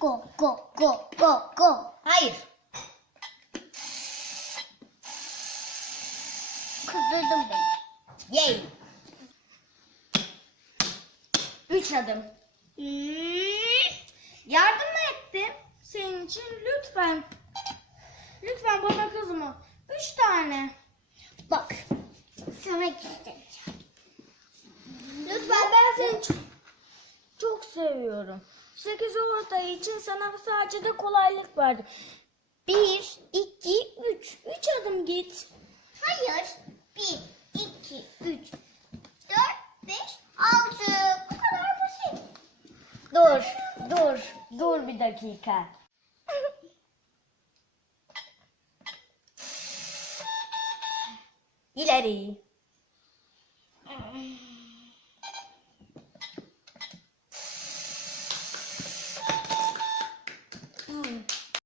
Go go go go go. Hayır. Kızdırdın beni. Yay. Üç adım. Hmm. Yardım mı ettim senin için? Lütfen. Lütfen bana kızma. Üç tane. Bak. Sana göstereceğim. Lütfen ben seni çok, çok seviyorum. Sekiz orta için sana sadece de kolaylık verdim. Bir, iki, üç. Üç adım git. Hayır. Bir, iki, üç, dört, beş, altı. Bu kadar basit. Dur, dur, dur bir dakika. İleri.